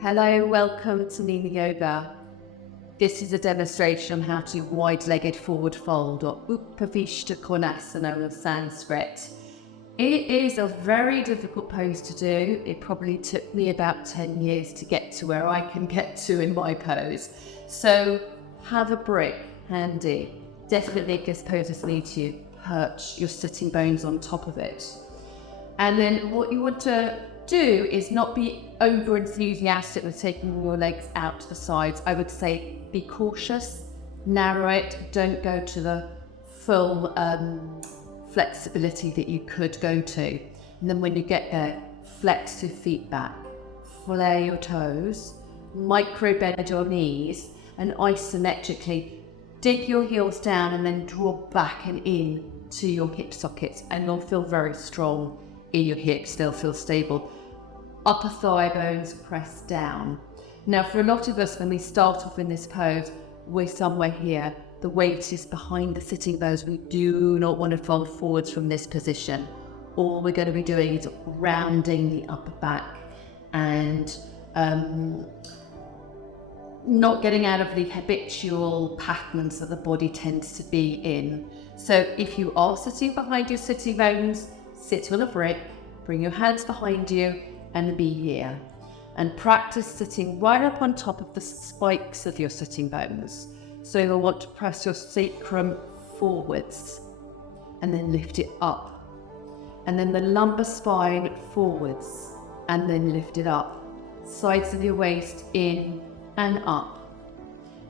Hello, welcome to Nina Yoga. This is a demonstration on how to wide-legged forward fold, or Upavishta Konasana in Sanskrit. It is a very difficult pose to do. It probably took me about 10 years to get to where I can get to in my pose. So have a brick handy. Definitely this pose is need to perch your sitting bones on top of it. And then what you want to do is not be over enthusiastic with taking your legs out to the sides. I would say be cautious, narrow it, don't go to the full flexibility that you could go to. And then when you get there, flex your feet back, flare your toes, micro bend your knees, and isometrically dig your heels down and then draw back and in to your hip sockets, and you'll feel very strong in your hips. They'll feel stable. Upper thigh bones press down. Now for a lot of us, when we start off in this pose, we're somewhere here. The weight is behind the sitting bones. We do not want to fold forwards from this position. All we're going to be doing is rounding the upper back and not getting out of the habitual patterns that the body tends to be in. So if you are sitting behind your sitting bones, sit on a brick, bring your hands behind you and be here. And practice sitting right up on top of the spikes of your sitting bones. So you'll want to press your sacrum forwards and then lift it up. And then the lumbar spine forwards and then lift it up. Sides of your waist in and up.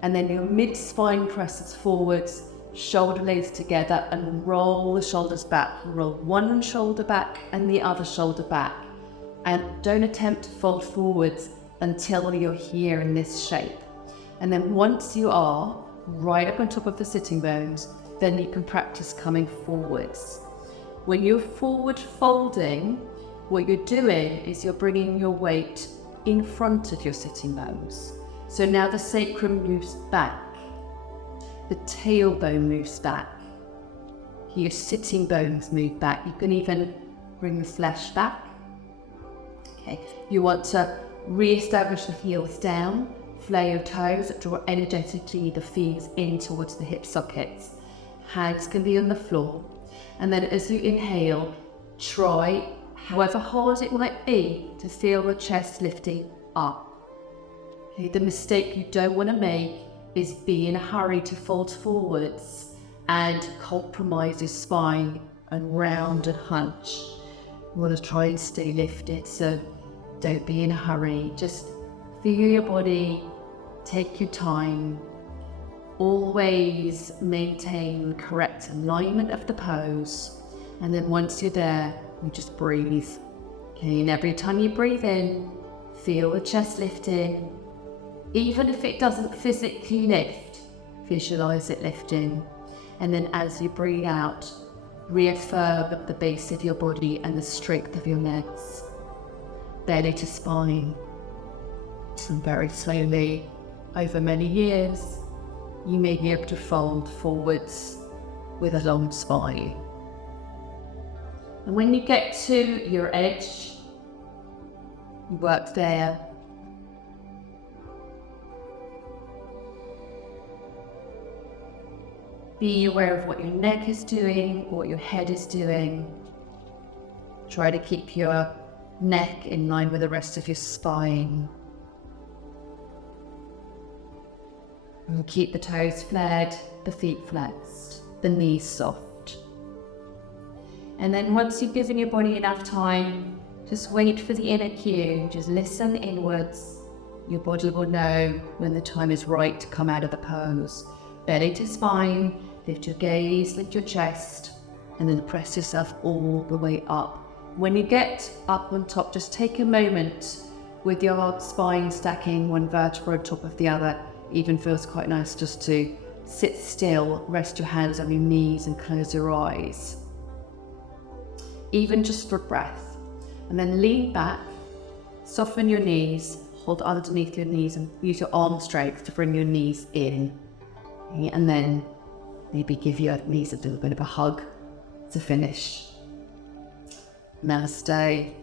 And then your mid-spine presses forwards, shoulder blades together, and roll the shoulders back. Roll one shoulder back and the other shoulder back. And don't attempt to fold forwards until you're here in this shape. And then once you are right up on top of the sitting bones, then you can practice coming forwards. When you're forward folding, what you're doing is you're bringing your weight in front of your sitting bones. So now the sacrum moves back, the tailbone moves back, your sitting bones move back. You can even bring the flesh back. Okay. You want to re-establish the heels down, flare your toes, draw energetically the feet in towards the hip sockets. Hands can be on the floor. And then as you inhale, try, however hard it might be, to feel the chest lifting up. Okay. The mistake you don't want to make is be in a hurry to fold forwards and compromise your spine and round and hunch. You want to try and stay lifted, so don't be in a hurry. Just feel your body, take your time. Always maintain correct alignment of the pose. And then once you're there, you just breathe. Okay, and every time you breathe in, feel the chest lifting. Even if it doesn't physically lift, visualize it lifting. And then as you breathe out, reaffirm the base of your body and the strength of your legs. Belly to spine. And very slowly, over many years, you may be able to fold forwards with a long spine. And when you get to your edge, you work there. Be aware of what your neck is doing, what your head is doing. Try to keep your neck in line with the rest of your spine. And keep the toes flared, the feet flexed, the knees soft. And then once you've given your body enough time, just wait for the inner cue. Just listen inwards. Your body will know when the time is right to come out of the pose. Belly to spine, lift your gaze, lift your chest, and then press yourself all the way up. When you get up on top, just take a moment with your spine stacking one vertebra on top of the other. Even feels quite nice just to sit still, rest your hands on your knees and close your eyes. Even just for breath. And then lean back, soften your knees, hold underneath your knees and use your arm strength to bring your knees in. And then maybe give your knees a little bit of a hug to finish. Namaste.